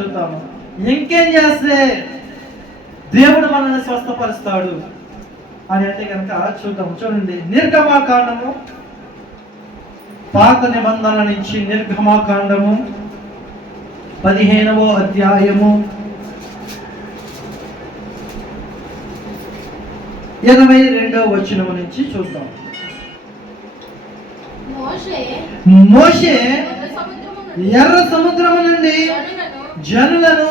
చూద్దాము. ఇంకేం చేస్తే దేవుడు మనల్ని స్వస్థపరుస్తాడు అని అంటే కనుక చూద్దాము. చూడండి, నిర్గమాకాండము, పాత నిబంధన నుంచి నిర్గమాకాండము 15వ అధ్యాయము 22వ వచనం నుంచి చూద్దాం. మోషే ఎర్ర సముద్రము నుండి జనులను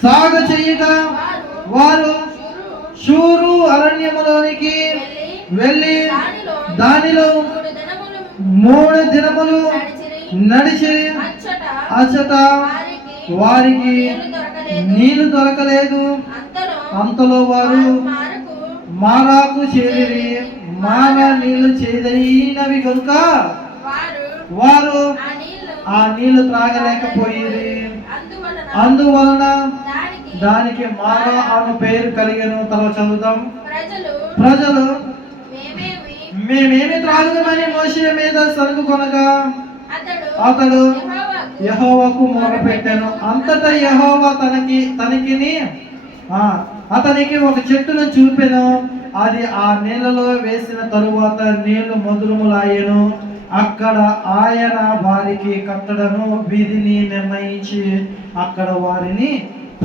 సాగ చేయగా వారు షూరు అరణ్యములోనికి వెళ్ళి దానిలో 3 దినములు నడిచి అచ్చట వారికి నీళ్లు దొరకలేదు. అంతలో వారు మారాకు చేరి మారా నీళ్లు చేదైనవి కనుక వారు ఆ నీళ్లు త్రాగలేకపోయి, అందువలన దానికి మారా అను పేరు కలిగను. తర్వాత చదువుతాం. ప్రజలు మేమేమి త్రాగుదామని మోషే మీద సరుకు కొనగా అతడు యెహోవాకు మొరపెట్టాను. అంతటా యెహోవా అతనికి ఒక చెట్టును చూపెను. అది ఆ నీళ్ళలో వేసిన తరువాత నీళ్లు మధురములాయెను. అక్కడ ఆయన వారికి కట్టడను విధిని నిర్ణయించి అక్కడ వారిని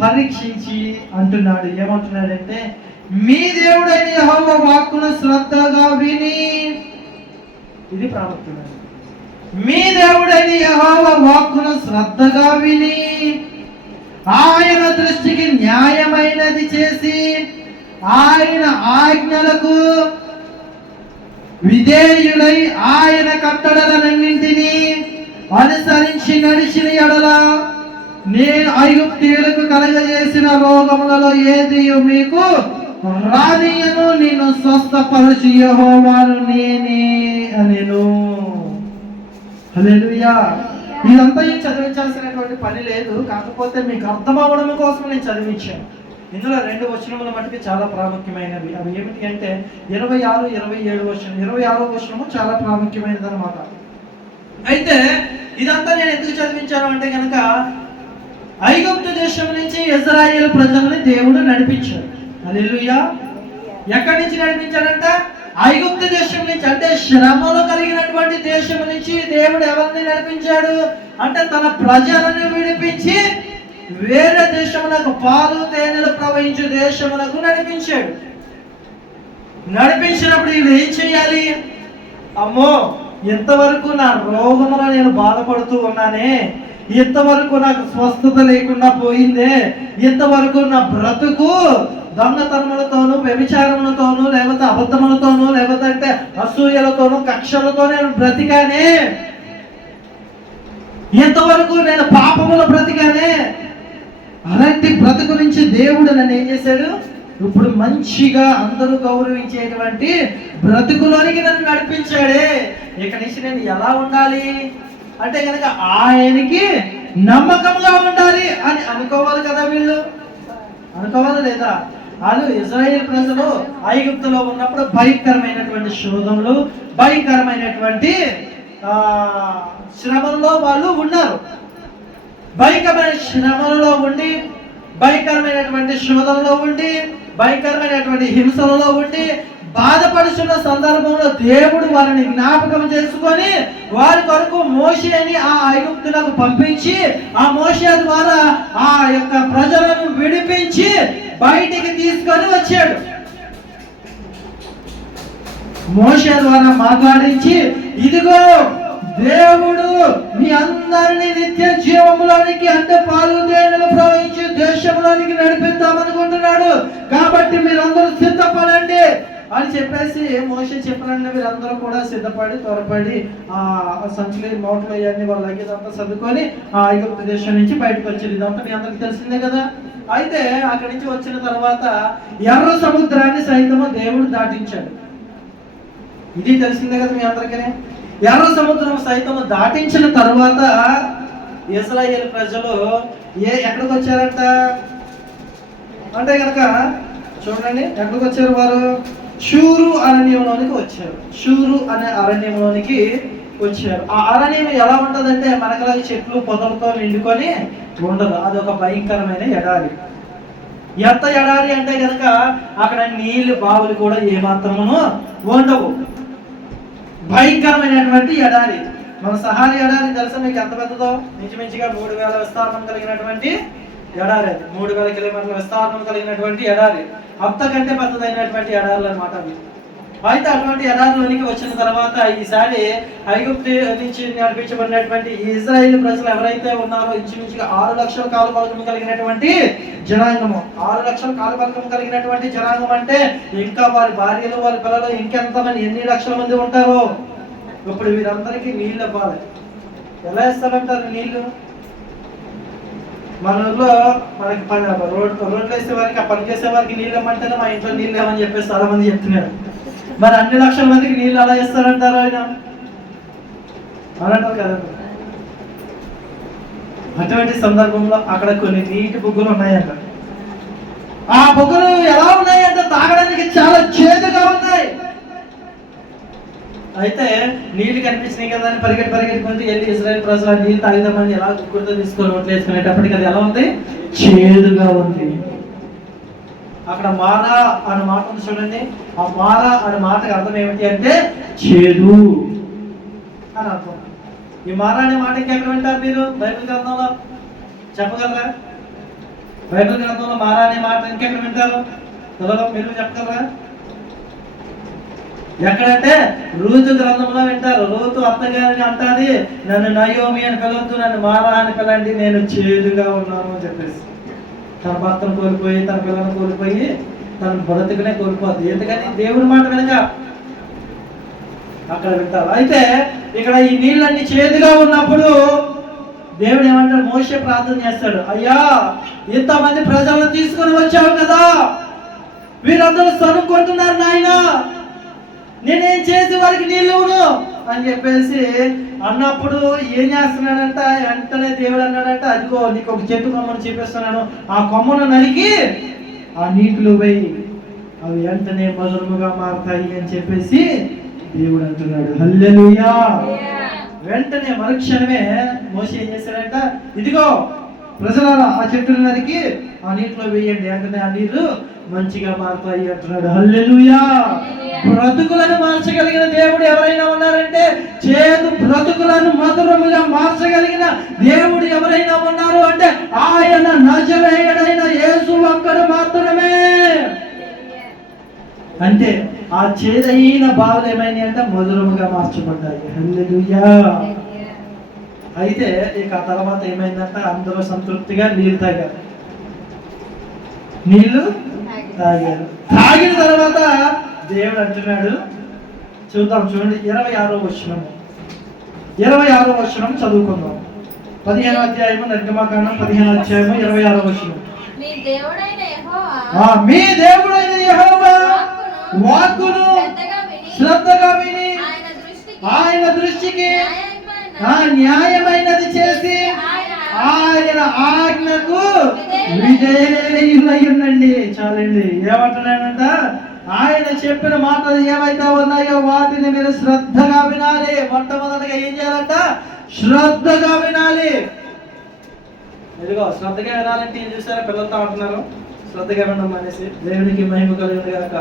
పరీక్షించి అంటున్నాడు. ఏమంటున్నాడంటే, మీ దేవుడైన యెహోవా వాక్కును శ్రద్ధగా విని, ఇది ప్రాముఖ్యమైనది, మీ దేవుడైన యెహోవా వాక్కును శ్రద్ధగా విని ఆయన దృష్టికి న్యాయమైనది చేసి ఆయన ఆజ్ఞలకు విధేయులై ఆయన కట్టడలన్నింటినీ అనుసరించి నడిచిన ఎడల నేను ఐగుప్తీయులకు కలగజేసిన రోగములలో ఏది మీకు రానియను, నేను స్వస్థపరచు యెహోవాను నేనే అనెను. హల్లెలూయా. ఇదంతా చదివించాల్సినటువంటి పని లేదు, కాకపోతే మీకు అర్థం అవ్వడం కోసం నేను చదివించాను. ఇందులో 2 వచనముల మటుకు చాలా ప్రాముఖ్యమైనవి. అవి ఏమిటి అంటే 26, 27 వచనం. 26వ వచనము చాలా ప్రాముఖ్యమైనది అనమాట. అయితే ఇదంతా నేను ఎందుకు చదివించాను అంటే కనుక, ఐగుప్తు దేశం నుంచి ఇశ్రాయేలు ప్రజల్ని దేవుడు నడిపించాడు. హల్లెలూయా. ఎక్కడి నుంచి నడిపించాడంట? ఐగుప్తు దేశం నుంచి, అంటే శ్రమలు కలిగినటువంటి దేశం నుంచి దేవుడు ఎవరిని నడిపించాడు అంటే తన ప్రజలను విడిపించి వేరే దేశములకు, పాలు తేనెలు ప్రవహించే దేశములకు నడిపించాడు. నడిపించినప్పుడు వీళ్ళు ఏం చేయాలి? అమ్మో, ఇంతవరకు నా రోగమున నేను బాధపడుతూ ఉన్నానే, ఇంతవరకు నాకు స్వస్థత లేకుండా పోయిందే, ఇంతవరకు నా బ్రతుకు దొంగతనములతోనూ వ్యభిచారములతోనూ లేకపోతే అబద్ధములతోనూ లేకపోతే అంటే అసూయలతోనూ కక్షలతో నేను బ్రతికానే, ఇంతవరకు నేను పాపముల బ్రతికానే. అలాంటి బ్రతుకు నుంచి దేవుడు నన్ను ఏం చేశాడు? ఇప్పుడు మంచిగా అందరూ గౌరవించేటువంటి బ్రతుకులోనికి నన్ను నడిపించాడే. ఇక నుంచి నేను ఎలా ఉండాలి అంటే కనుక ఆయనకి నమ్మకంగా ఉండాలి అని అనుకోవాలి కదా. వీళ్ళు అనుకోవాలి లేదా? వాళ్ళు ఇశ్రాయేలు ప్రజలు ఐగుప్తులో ఉన్నప్పుడు భయంకరమైనటువంటి శోధనలు, భయంకరమైనటువంటి శ్రమల్లో వాళ్ళు ఉన్నారు. భయంకరమైన శ్రమలలో ఉండి, భయంకరమైనటువంటి శోధనలో ఉండి, భయంకరమైనటువంటి హింసలలో ఉండి బాధపడుతున్న సందర్భంలో దేవుడు వారిని జ్ఞాపకం చేసుకొని వారి కొరకు మోషేని ఆ ఐగుప్తులకు పంపించి ఆ మోషే ద్వారా ఆ యొక్క ప్రజలను విడిపించి బయటికి తీసుకొని వచ్చాడు. మోషే ద్వారా మాట్లాడించి, ఇదిగో దేవుడు మీ అందరినీ నిత్య జీవములోనికి, అంటే పాలు తేనెలు ప్రవహించి దేశంలోనికి నడిపిద్దామనుకుంటున్నాడు, కాబట్టి మీరందరూ సిద్ధపడండి అని చెప్పేసి మోషే చెప్పినండి. వీరందరూ కూడా సిద్ధపడి త్వరపడి ఆ సంచులు, నోట్లు ఇవన్నీ వాళ్ళ లగేజ్ అంతా సర్దుకొని ఆ ఐగుప్తు దేశం నుంచి బయటకు వచ్చేది. ఇదంతా మీ అందరికి తెలిసిందే కదా. అయితే అక్కడి నుంచి వచ్చిన తర్వాత ఎర్ర సముద్రాన్ని సైతము దేవుడు దాటించాడు. ఇది తెలిసిందే కదా మీ అందరికీ. ఎర్ర సముద్రం సైతం దాటించిన తర్వాత ఇశ్రాయేలు ప్రజలు ఎక్కడికి వచ్చారంట అంటే కనుక చూడండి, ఎక్కడికి వచ్చారు? వారు షూరు అరణ్యంలోనికి వచ్చారు. షూరు అనే అరణ్యంలోనికి వచ్చారు. ఆ అరణ్యం ఎలా ఉంటుందంటే మనకలాగా చెట్లు పొదలతో నిండుకొని ఉండదు. అది ఒక భయంకరమైన ఎడారి. ఎంత ఎడారి అంటే కనుక అక్కడ నీళ్లు బావులు కూడా ఏమాత్రమును ఉండవు. భయంకరమైనటువంటి ఎడారి. మన సహారా ఎడారి తెలుసా మీకు ఎంత పెద్దదో? ఇంచుమించుగా 3000 విస్తారణం కలిగినటువంటి ఎడారి. అది 3000 కిలోమీటర్ల విస్తారణం కలిగినటువంటి ఎడారి. అంతకంటే పెద్దదైనటువంటి ఎడారులు అనమాట అవి. అయితే అటువంటి ఎడారిలోనికి వచ్చిన తర్వాత ఈసారి ఐగుప్తు నుంచి నడిపించబడినటువంటి ఇజ్రాయేల్ ప్రజలు ఎవరైతే ఉన్నారో ఇంచుమించుగా 6 లక్షల కాలుబలకం కలిగినటువంటి జనాంగము. 6 లక్షల కాలుబలకం కలిగినటువంటి జనాంగం అంటే ఇంకా వారి భార్యలు వారి పిల్లలు ఇంకెంతమంది ఎన్ని లక్షల మంది ఉంటారో. ఇప్పుడు వీరందరికీ నీళ్ళు ఇవ్వాలి. ఎలా ఇస్తారంటారు నీళ్లు? మన ఊళ్ళో మనకి రోడ్లు వేసే వారికి ఆ పని చేసే వారికి నీళ్ళు ఇవ్వమంటేనే మా ఇంట్లో నీళ్ళు ఇవ్వమని చెప్పేసి చాలా మంది చెప్తున్నారు. మరి అన్ని లక్షల మందికి నీళ్ళు ఎలా ఇస్తారంటారు ఆయన? అనంటారు కదా. అటువంటి సందర్భంలో అక్కడ కొన్ని నీటి బుగ్గలు ఉన్నాయంట. ఆ బుగ్గలు ఎలా ఉన్నాయంటే తాగడానికి చాలా చేదుగా ఉన్నాయి. అయితే నీళ్లు కనిపించినాయి కదా అని పరిగెట్టుకుంటూ వెళ్ళి ఇజ్రాయేల్ ప్రజలు నీళ్ళు తాగుదామని ఎలా గుర్తు తీసుకొని ఓట్లు వేసుకునేటప్పటికి అది ఎలా ఉంది? చేదుగా ఉంది. అక్కడ మారా అనే మాట ఉంది చూడండి. ఆ మారా అనే మాటకి అర్థం ఏమిటి అంటే చేదు అని అర్థం. ఈ మారా అనే మాట ఇంకెక్కడ వింటారు మీరు? బైబిల్ గ్రంథంలో చెప్పగలరా? బైబిల్ గ్రంథంలో మారా అనే మాట ఇంకెక్కడ వింటారు? పిల్లలు మీరు చెప్పగలరా? ఎక్కడంటే రూతు గ్రంథంలో వింటారు. రూతు అత్తగారిని అంటాది, నన్ను నయోమి అని పిలవద్దు, నన్ను మారా అని పిలండి, నేను చేదుగా ఉన్నాను అని చెప్పేసి. తన భర్తను కోల్పోయి తన పిల్లలను కోల్పోయి తన బ్రతుకునే కోల్పోద్ది. ఎందుకని? దేవుని మాట వెనక అక్కడ వింటారు. అయితే ఇక్కడ ఈ నీళ్ళన్నీ చేదుగా ఉన్నప్పుడు దేవుడు ఏమంటాడు? మోషే ప్రార్థన చేస్తాడు, అయ్యా ఇంతమంది ప్రజలను తీసుకొని వచ్చావు కదా, వీరందరూ సనుక్కుంటున్నారు నాయన, నేనేం చేసి వారికి నీళ్ళు అని చెప్పేసి అన్నప్పుడు ఏం చేస్తున్నాడంట? వెంటనే దేవుడు అన్నాడంట, అదిగో నీకు ఒక చెట్టు కొమ్మను చూపిస్తున్నాను, ఆ కొమ్మను నరికి ఆ నీటిలో పోయి అవి వెంటనే మధురముగా మారుతాయి అని చెప్పేసి దేవుడు అంటున్నాడు. హల్లెలూయా. వెంటనే మరుక్షణమే మోషే ఏం చేశాడంట, ఇదిగో ప్రజలారా ఆ చెట్టును నరికి ఆ నీటిలో వేయండి, వెంటనే ఆ నీళ్లు మంచిగా మారుతాయి అంటున్నాడు. హల్లెలూయా. బ్రతుకులను మార్చగలిగిన దేవుడు ఎవరైనా ఉన్నారంటే, చేదు బ్రతుకులను మధురముగా మార్చగలిగిన దేవుడు ఎవరైనా ఉన్నారు అంటే ఆయన నజరేయుడైన యేసు ఒక్కడు మాత్రమే. అంటే ఆ చేదైన బాధలు ఏమైనాయి అంటే మధురముగా మార్చబడ్డాయి. హల్లెలూయా. అయితే ఇక ఆ తర్వాత ఏమైందంటే అందరూ సంతృప్తిగా నీళ్ళు తాగారు. నీళ్లు తాగారు. తాగిన తర్వాత దేవుడు అంటున్నాడు, చూద్దాం చూడండి 26వ వచనం. 26వ వచనం చదువుకుందాం. 15వ అధ్యాయము నిర్గమకాండం 15వ అధ్యాయము 26వ వచనం. మీ దేవుడైన యెహోవా వాక్కును శ్రద్ధగా విని ఆయన దృష్టికి న్యాయమైనది చేసి ఆయన ఆజ్ఞకు విధేయులై ఉండండి. చాలండి. ఏమంటున్నాడంట? ఆయన చెప్పిన మాటలు ఏవైతే ఉన్నాయో వాటిని మీరు శ్రద్ధగా వినాలి. మొట్టమొదటిగా ఏం చేయాలంట? శ్రద్ధగా వినాలి. ఇదిగో శ్రద్ధగా వినాలంటే ఏం చేస్తారో పిల్లలతో అంటున్నారు, శ్రద్ధగా వినడం అనేసి. దేవునికి మహిమ కలుగును గాక.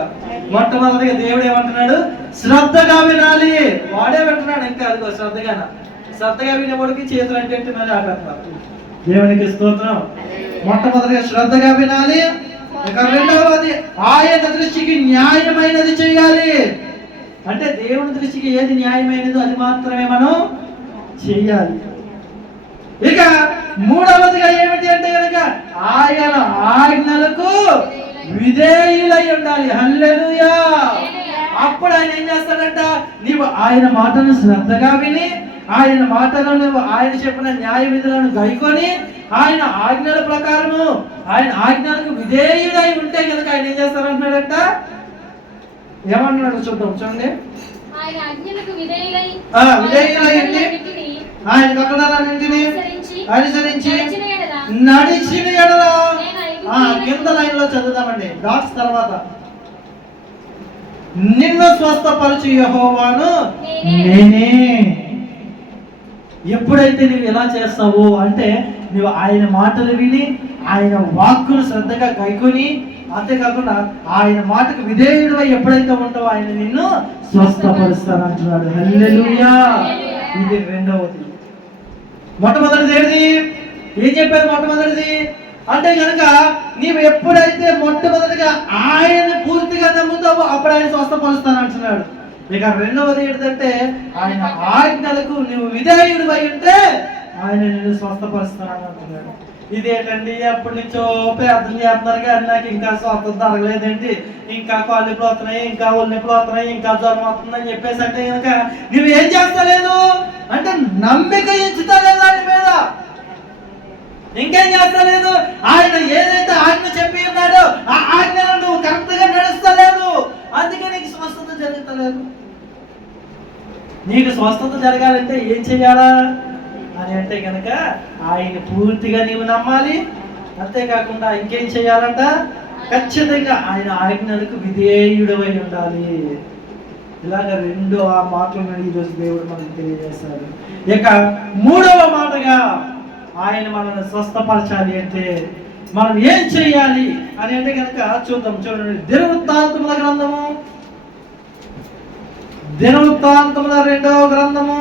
మొట్టమొదటిగా దేవుడు ఏమంటున్నాడు? శ్రద్ధగా వినాలి. వాడే వింటున్నాడు. ఇంకా అదిగో శ్రద్ధగా వినేవాడికి చేతులు అంటే మరి ఆపేస్తున్నారు. దేవునికి స్తోత్రం. మొట్టమొదటిగా శ్రద్ధగా వినాలి. ఇక రెండవది ఆయన దృష్టికి న్యాయమైనది చేయాలి. అంటే దేవుని దృష్టికి ఏది న్యాయమైనదో అది మాత్రమే మనం చెయ్యాలి. ఇక మూడవదిగా ఏమిటి అంటే కనుక ఆయన ఆజ్ఞలకు విధేయులై ఉండాలి. హల్లెలూయా. అప్పుడు ఆయన ఏం చేస్తాడంట? నీవు ఆయన మాటను శ్రద్ధగా విని ఆయన మాటలను ఆయన చెప్పిన న్యాయ విధులను గైకొని ఆయన ఆజ్ఞల ప్రకారము ఆయన ఆజ్ఞలకు విధేయుడై ఉంటే కనుక ఆయన ఏం చేస్తారంటున్నాడంట? ఏమంటున్నాడు చూద్దాం. చూడండి. ఆయన కట్టడాలన్నింటినీ అనుసరించి నడిచిన ఎడల కింద లైన్ లో చదువుదామండి. డాట్స్ తర్వాత నిన్ను స్వస్థపరచు యెహోవాను నేనే. ఎప్పుడైతే నువ్వు ఎలా చేస్తావో అంటే నువ్వు ఆయన మాటలు విని ఆయన వాక్కును శ్రద్ధగా గైకొని, అంతేకాకుండా ఆయన మాటకు విధేయుడివై ఎప్పుడైతే ఉంటావో ఆయన నిన్ను స్వస్థపరుస్తానంటున్నాడు. హల్లెలూయా. ఇది రెండవది. మొట్టమొదటిది ఏది? ఏం చెప్పారు? మొట్టమొదటిది అంటే కనుక నీవు ఎప్పుడైతే మొట్టమొదటిగా ఆయన పూర్తిగా నమ్ముతావో అప్పుడు ఆయన స్వస్థపరుస్తానంటున్నాడు. ఇక రెండవది ఏంటంటే ఆయన ఆజ్ఞలకు నువ్వు విధేయుడివై ఉంటే ఆయన నిన్ను స్వస్థపరుస్తానని అంటున్నాడు. ఇదేంటండి అప్పటి నుంచో ప్రార్థన చేస్తున్నారు కానీ నాకు ఇంకా స్వస్థత జరగలేదండి, ఇంకా కాళ్ళు నొప్పులు వస్తున్నాయి, ఇంకా ఒళ్ళు నొప్పులు వస్తున్నాయి, ఇంకా జ్వరం వస్తుందని చెప్పేసి అంటే కనుక నువ్వేం చేస్తలేదు అంటే నమ్మిక ఎంచుతలేదు ఆయన మీద, ఇంకేం చేస్తలేదు. ఆయన ఏదైతే ఆజ్ఞ చెప్పి ఉన్నాడో ఆ ఆజ్ఞను నువ్వు కరెక్ట్ గా నడుస్తలేదు, అందుకే నీకు స్వస్థత జరుగుతలేదు. నీకు స్వస్థత జరగాలంటే ఏం చెయ్యాలా అని అంటే కనుక ఆయన పూర్తిగా నీవు నమ్మాలి. అంతేకాకుండా ఇంకేం చేయాలంట? ఖచ్చితంగా ఆయన ఆజ్ఞలకు విధేయుడవై ఉండాలి. ఇలాగ రెండు ఆ మాటలు ఈరోజు దేవుడు మనకు తెలియజేస్తారు. ఇక మూడవ మాటగా ఆయన మనల్ని స్వస్థపరచాలి అంటే మనం ఏం చెయ్యాలి అని అంటే కనుక చూద్దాం. చూడండి, దినవృత్తాంతముల గ్రంథము, దినవృత్తాంతముల 2వ గ్రంథము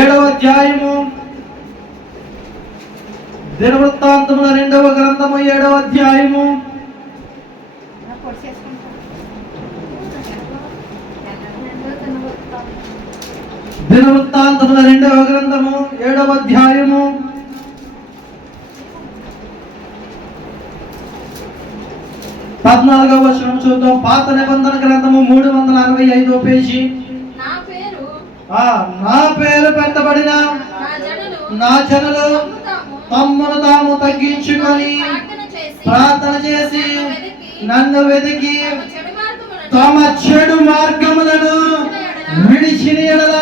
7వ అధ్యాయము. దినవృత్తాంతముల 2వ గ్రంథము 7వ అధ్యాయము. దినవృత్తాంతముల 2వ గ్రంథము 7వ అధ్యాయము 14వ వచనం చూద్దాం. పాత నిబంధన గ్రంథము 365వ పేజీ. నా పేరు పెట్టబడిన నా జనులు తమ్మును తాము తగ్గించుకొని ప్రార్థన చేసి నన్ను వెతికి తమ చెడు మార్గములను విడిచిన యెడల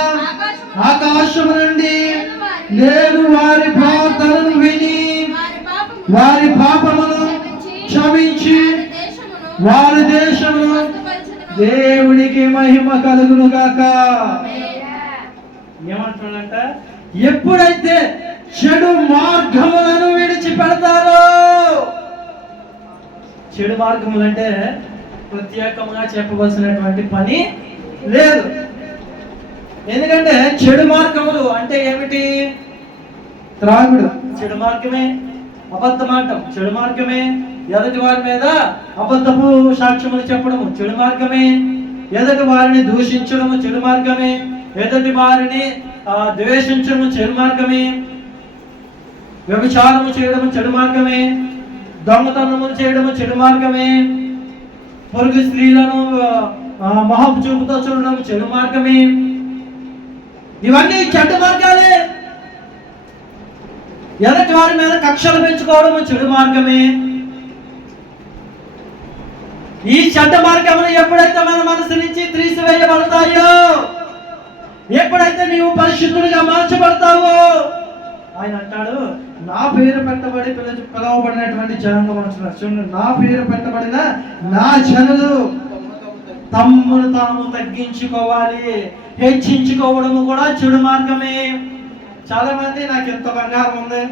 ఆకాశము నుండి నేను వారి ప్రార్థనను విని వారి పాపమును క్షమించి వారి దేశమును దేవునికి మహిమ కలుగును గాక. ఏమంటున్నాడంట? ఎప్పుడైతే చెడు మార్గములను విడిచిపెడతారో, చెడు మార్గములు అంటే ప్రత్యేకంగా చెప్పవలసినటువంటి పని లేదు. ఎందుకంటే చెడు మార్గములు అంటే ఏమిటి? త్రాగుడు చెడు మార్గమే, అబద్ధమాటం చెడు మార్గమే, ఎదుటి వారి మీద అబద్ధపు సాక్ష్యములు చెప్పడము చెడు మార్గమే, ఎదుటి వారిని దూషించడము చెడు మార్గమే, ఎదుటి వారిని ద్వేషించడము చెడు మార్గమే, వ్యభిచారము చేయడము చెడు మార్గమే, దొంగతనము చేయడము చెడు మార్గమే, పొరుగు స్త్రీలను మహబు చూపుతో చూడడం చెడు మార్గమే. ఇవన్నీ చెడ్డ మార్గాలే. ఎదుటి వారి మీద కక్షలు పెంచుకోవడము చెడు మార్గమే. ఈ చెడ్డ మార్గములు ఎప్పుడైతే మన మనసు నుంచి తీసివేయబడతాయో, ఎప్పుడైతే నీవు పరిశుద్ధుడిగా మార్చబడతావో, ఆయన అంటాడు నా పేరు పెట్టబడి పిలవబడినటువంటి జనాంగం అంటున్నారు. చూడండి, నా పేరు పెట్టబడిన నా జనులు తమ్మును తాము తగ్గించుకోవాలి. హెచ్చించుకోవడము కూడా చెడు మార్గమే. చాలా మంది నాకు ఎంత బంగారం ఉంది,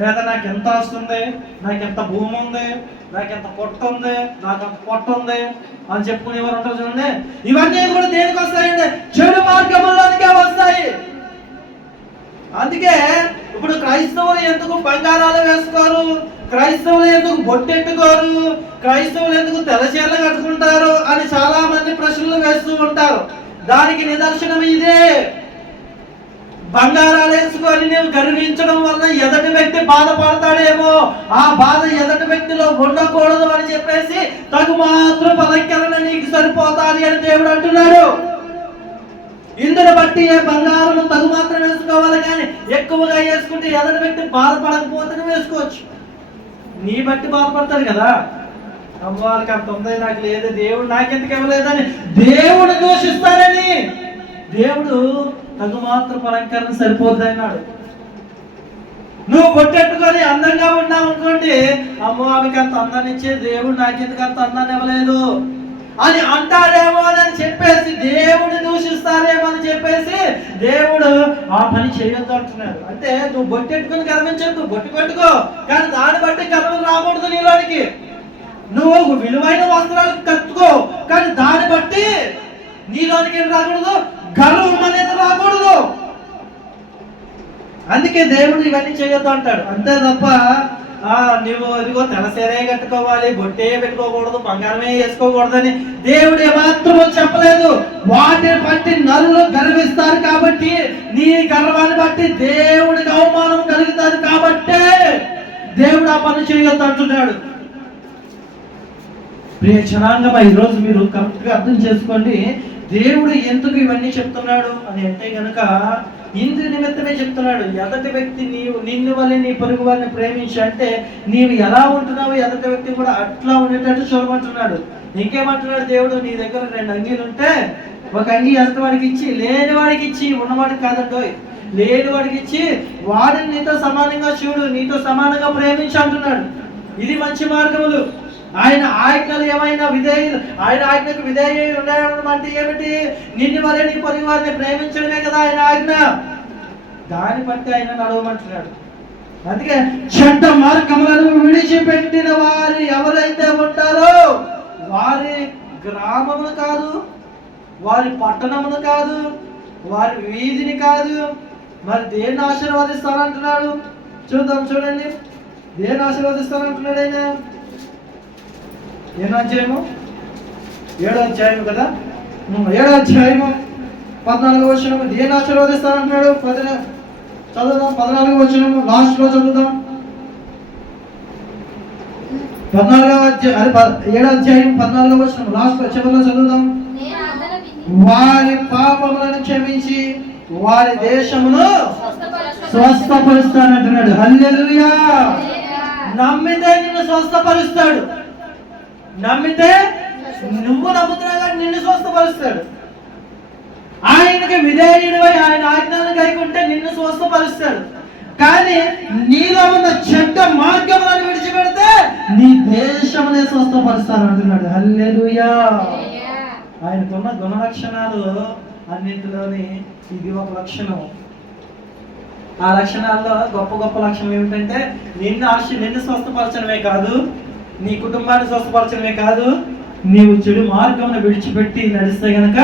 లేదా నాకు ఎంత వస్తుంది, నాకు ఎంత భూమి ఉంది, నాకు ఎంత పొట్ట ఉంది, నాకు అంత పొట్ట ఉంది అని చెప్పుకునేవారు ఉంటారు. చూడండి, ఇవన్నీ కూడా దేనికి వస్తాయండి? చెడు మార్గంలోనికే వస్తాయి. అందుకే ఇప్పుడు క్రైస్తవులు ఎందుకు బంగారాలు వేసుకోరు, క్రైస్తవులు ఎందుకు బొట్టెట్టుకోరు, క్రైస్తవులు ఎందుకు తెల్లచీరలు కట్టుకుంటారు అని చాలా మంది ప్రశ్నలు వేస్తూ ఉంటారు. దానికి నిదర్శనం ఇదే. బంగారాలు వేసుకొని నేను గర్వించడం వల్ల ఎదుటి వ్యక్తి బాధపడతాడేమో, ఆ బాధ ఎదుటి వ్యక్తిలో ఉండకూడదు అని చెప్పేసి తగు మాత్రం అలంకరణ నీకు సరిపోతాది అని దేవుడు అంటున్నాడు. ఇందును బట్టి ఏ బంగారం తగు మాత్రం వేసుకోవాలి, కానీ ఎక్కువగా వేసుకుంటే ఎదుటి వ్యక్తి బాధపడకపోతే వేసుకోవచ్చు. నీ బట్టి బాధపడతాడు కదా, అమ్మవారికి అంత ఉంది నాకు లేదు, దేవుడు నాకెందుకు ఇవ్వలేదని దేవుడు దూషిస్తారని దేవుడు తగు మాత్రం అలంకరణ సరిపోద్ది అన్నాడు. నువ్వు కొట్టెట్టుకొని అందంగా ఉన్నావు అనుకోండి, అమ్మో ఆమెకి అంత అందాన్ని ఇచ్చే దేవుడు నాకెందుకు అంత అందాన్ని ఇవ్వలేదు అని అంటాడేమో అని చెప్పేసి దేవుడిని దూషిస్తారేమో అని చెప్పేసి దేవుడు ఆ పని చేయొద్దు అంటున్నాడు. అంటే నువ్వు బొట్టెట్టుకుని గర్వించద్దు, బొట్టు పెట్టుకో, కానీ దాన్ని బట్టి గర్వం రాకూడదు నీలోనికి. నువ్వు విలువైన వస్త్రాలు కట్టుకో, కానీ దాన్ని బట్టి నీలోనికి ఏం రాకూడదు, గర్వం అనేది రాకూడదు. అందుకే దేవుడు ఇవన్నీ చేయొద్దు అంటాడు. అంతే తప్ప నువ్వు ఇదిగో తెల్లసేరే కట్టుకోవాలి, బొట్టే పెట్టుకోకూడదు, బంగారమే వేసుకోకూడదని దేవుడు ఏమాత్రం చెప్పలేదు. వాటిని బట్టి నరులు గర్విస్తారు కాబట్టి, నీ గర్వాన్ని బట్టి దేవుడికి అవమానం కలుగుతుంది కాబట్టే దేవుడు ఆ పని చేయొద్దు అంటున్నాడు. ప్రియ జనాంగమా, ఈరోజు మీరు కరెక్ట్గా అర్థం చేసుకోండి, దేవుడు ఎందుకు ఇవన్నీ చెప్తున్నాడు అని అంటే గనక ఇందు నిమిత్తమే చెప్తున్నాడు. ఎదటి వ్యక్తి నిన్ను వల్ల నీ పొరుగు వారిని ప్రేమించి అంటే నీవు ఎలా ఉంటున్నావు ఎదటి వ్యక్తి కూడా అట్లా ఉండేటట్టు చూడమంటున్నాడు. ఇంకేమంటున్నాడు దేవుడు, నీ దగ్గర 2 అంగీలు ఉంటే ఒక అంగీ ఎదటి వాడికి ఇచ్చి, లేని వాడికి ఇచ్చి, ఉన్నవాడికి కాదండోయ్, లేని వాడికి ఇచ్చి వాడిని నీతో సమానంగా చూడు, నీతో సమానంగా ప్రేమించి అంటున్నాడు. ఇది మంచి మార్గములు. ఆయన ఆజ్ఞలు ఏమైనా ఆయన ఆజ్ఞకు విధేయ ఉండడం అంటే ఏమిటి? నిన్ను వలె నీ పొరుగు వారిని ప్రేమించడమే కదా ఆయన ఆజ్ఞ. దాన్ని బట్టి ఆయన నడవమంటున్నాడు. అందుకే చెడ్డ మార్గములను విడిచిపెట్టిన వారు ఎవరైతే ఉంటారో వారి గ్రామమును కాదు, వారి పట్టణమును కాదు, వారి వీధిని కాదు, మరి దేన్ని ఆశీర్వదిస్తానంటున్నాడు? చూడండి, దేన్ని ఆశీర్వదిస్తానంటున్నాడు ఆయన? ఏదో అధ్యాయము 7వ అధ్యాయం కదా, 7వ అధ్యాయము 14వ వచనము దేన్ని ఆశీర్వదిస్తానంటున్నాడు? చదువుదాం. 14వ వచనము లాస్ట్ లో చదువుదాం. 7వ అధ్యాయం 14వ వచనం లాస్ట్ లో చివరిలో చదువుదాం. వారి పాపములను క్షమించి వారి దేశమును స్వస్థపరుస్తానంటున్నాడు. హల్లెలూయా. నమ్మితే నిన్ను స్వస్థపరుస్తాడు. నమ్మితే నువ్వు నమ్ముతున్నావు కానీ నిన్ను స్వస్థపరుస్తాడు. ఆయనకి విధేయుడివై ఆయన ఆజ్ఞలను కైకుంటే నిన్ను స్వస్థపరుస్తాడు. కానీ నీలో ఉన్న చెడ్డ మార్గములను విడిచిపెడితే నీ దేశమునే స్వస్థపరుస్తాను అంటున్నాడు. హల్లెలూయా. ఆయనకున్న గుణలక్షణాలు అన్నింటిలోని ఇది ఒక లక్షణం. ఆ లక్షణాల్లో గొప్ప గొప్ప లక్షణం ఏమిటంటే నిన్ను స్వస్థపరచడమే కాదు, నీ కుటుంబాన్ని స్వస్థపరచడమే కాదు, నీవు చెడు మార్గమును విడిచిపెట్టి నడిస్తే గనక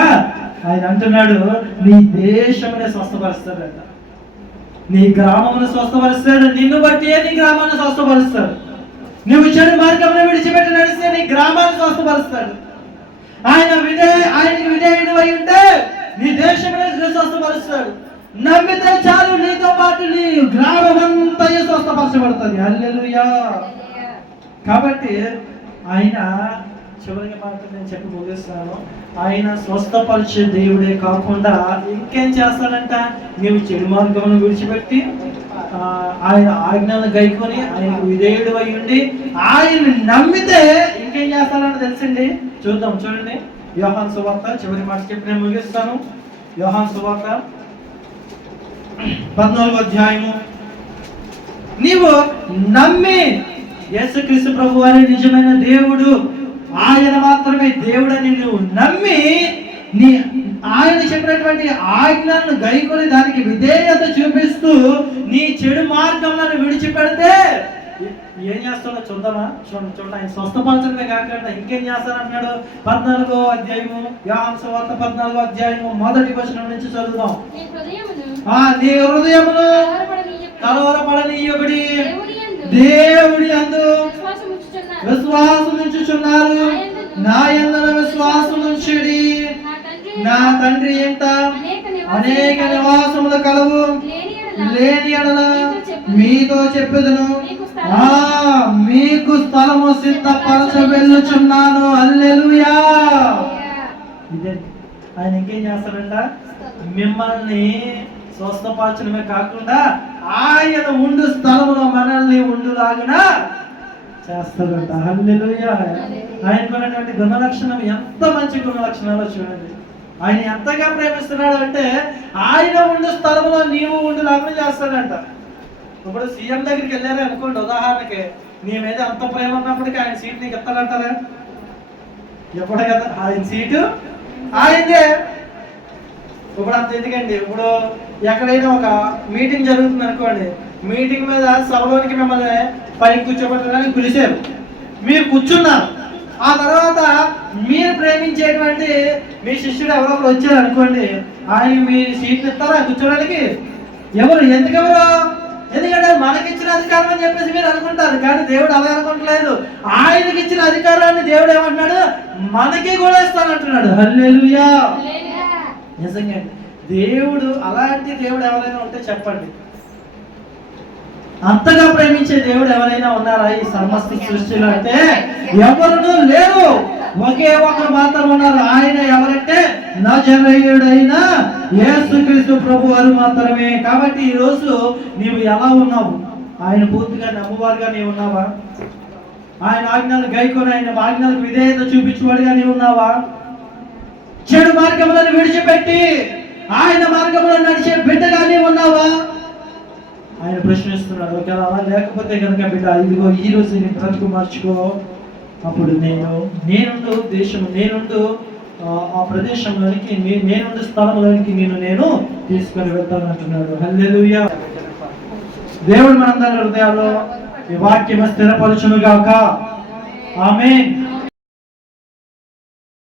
ఆయన అంటున్నాడు నీ దేశమునే స్వస్థపరుస్తాడంట, నీ గ్రామమును స్వస్థపరుస్తాడు. నిన్ను బట్టి నీ గ్రామాన్ని స్వస్థపరుస్తాడు. నువ్వు చెడు మార్గమును విడిచిపెట్టి నడిస్తే నీ గ్రామాన్ని స్వస్థపరుస్తాడు. ఆయనకి విధేయుడు అయి ఉంటే నీ దేశమునే స్వస్థపరుస్తాడు. నమ్మితే చాలు, నీతో పాటు నీ గ్రామమంతా స్వస్థపరచబడుతుంది. హల్లెలూయా. కాబట్టి ఆయన చివరికి మాట నేను చెప్పి ముగిస్తాను. ఆయన స్వస్థపరిచే దేవుడే కాకుండా ఇంకేం చేస్తాడంట? నీవు చెడు మార్గమును విడిచిపెట్టి ఆయన ఆజ్ఞలను గైకొని ఆయనకు విధేయుడు అయి ఉండి ఆయన నమ్మితే ఇంకేం చేస్తాడంటే తెలుసండి. చూడండి యోహాను సువార్త చివరి మాట చెప్పి నేను ముగిస్తాను. యోహాను సువార్త 14వ అధ్యాయము. నీవు నమ్మి యేసుక్రీస్తు ప్రభు వారి నిజమైన దేవుడు, ఆయన మాత్రమే దేవుడని నువ్వు నమ్మి ఆయన చెప్పినటువంటి ఆజ్ఞలను గైకొని దానికి విధేయత చూపిస్తూ నీ చెడు మార్గంలను విడిచిపెడితే ఏం చేస్తాడో చూద్దామా? చూడండి ఆయన స్వస్థపరచడమే కాకుండా ఇంకేం చేస్తానంటున్నాడు? 14వ అధ్యాయము యోహాను సువార్త 14వ అధ్యాయము 1వ వచనం నుంచి చదువుదాం. నీ హృదయమును కలవరపడనీయకుడి, దేవుడి యందు విశ్వాసం ఉంచుచున్నారు, నా యందు విశ్వాసం ఉంచుడి. నా తండ్రి ఎంత అనేక నివాసములు కలవు, లేని ఎడల మీతో చెప్పుదును, మీకు స్థలము సిద్ధపరచ వెళ్ళుచున్నాను. హల్లెలూయా. ఇదే ఆయన ఇంకేం చేస్తాడంట? మిమ్మల్ని స్వస్థపరచడమే కాకుండా ఆయన ఉండు స్థలములో మనల్ని ఉండులాగిన చేస్తాడంట. హల్లెలూయా. ఆయనకున్నటువంటి గుణలక్షణం ఎంత మంచి గుణలక్షణాలో చూడండి. ఆయన ఎంతగా ప్రేమిస్తున్నాడు అంటే ఆయన ఉండు స్థలంలో నీవు ఉండులాగా చేస్తాడంట. ఇప్పుడు సీఎం దగ్గరికి వెళ్ళారే అనుకోండి, ఉదాహరణకి నీ మీద అంత ప్రేమ ఉన్నప్పటికీ ఆయన సీట్ నీకు ఎత్తాడంటారా? ఎప్పుడు కదా ఆయన సీటు ఆయనదే. ఇప్పుడు అంత ఎందుకండి, ఇప్పుడు ఎక్కడైనా ఒక మీటింగ్ జరుగుతుంది అనుకోండి, మీటింగ్ మీద సభలోనికి మిమ్మల్ని పైకి కూర్చోబెట్టడానికి పిలిచారు, మీరు కూర్చున్నారు. ఆ తర్వాత మీరు ప్రేమించేటువంటి మీ శిష్యుడు ఎవరో వచ్చారు అనుకోండి, ఆయన మీ సీట్లు ఇస్తారా కూర్చోడానికి? ఎవరు? ఎందుకెవరు? ఎందుకంటే మనకిచ్చిన అధికారం అని చెప్పేసి మీరు అనుకుంటారు, కానీ దేవుడు అలా అనుకుంటలేదు. ఆయనకి ఇచ్చిన అధికారాన్ని దేవుడు ఏమంటున్నాడు? మనకి కూడా ఇస్తానంటున్నాడు. హల్లెలూయా. నిజంగా దేవుడు, అలాంటి దేవుడు ఎవరైనా ఉంటే చెప్పండి. అంతగా ప్రేమించే దేవుడు ఎవరైనా ఉన్నారా ఈ సమస్త సృష్టిలో అంటే? ఎవరు లేరు. ఒకే ఒకరు మాత్రం ఉన్నారు. ఆయన ఎవరంటే నజరేయుడైన యేసుక్రీస్తు ప్రభు వారు మాత్రమే. కాబట్టి ఈ రోజు నీవు ఎలా ఉన్నావు? ఆయన పూర్తిగా నమ్మువారుగా నీవు ఉన్నావా? ఆయన ఆజ్ఞలు గైకొని ఆయన ఆజ్ఞలకు విధేయత చూపించేవాడుగా నీవు ఉన్నావా? చెడు మార్గములను విడిచిపెట్టి ఆయన మార్గంలో నడిచే బిడ్డగా నీవు ఉన్నావా? ఆయన ప్రశ్నిస్తున్నాడు. ఒకవేళ అలా లేకపోతే కనుక బిడ్డ, ఇదిగో ఈ రోజు నీ బ్రతుకు మార్చుకో, అప్పుడు నేనుండు దేశం, నేనుండు ఆ ప్రదేశంలోనికి, నేనుండు స్థలంలోనికి నేను తీసుకొని వెళ్తాను అంటున్నాడు. హల్లెలూయా. దేవుడు మనందరి హృదయాల్లో ఈ వాక్యం స్థిరపరచును గాక. ఆమేన్.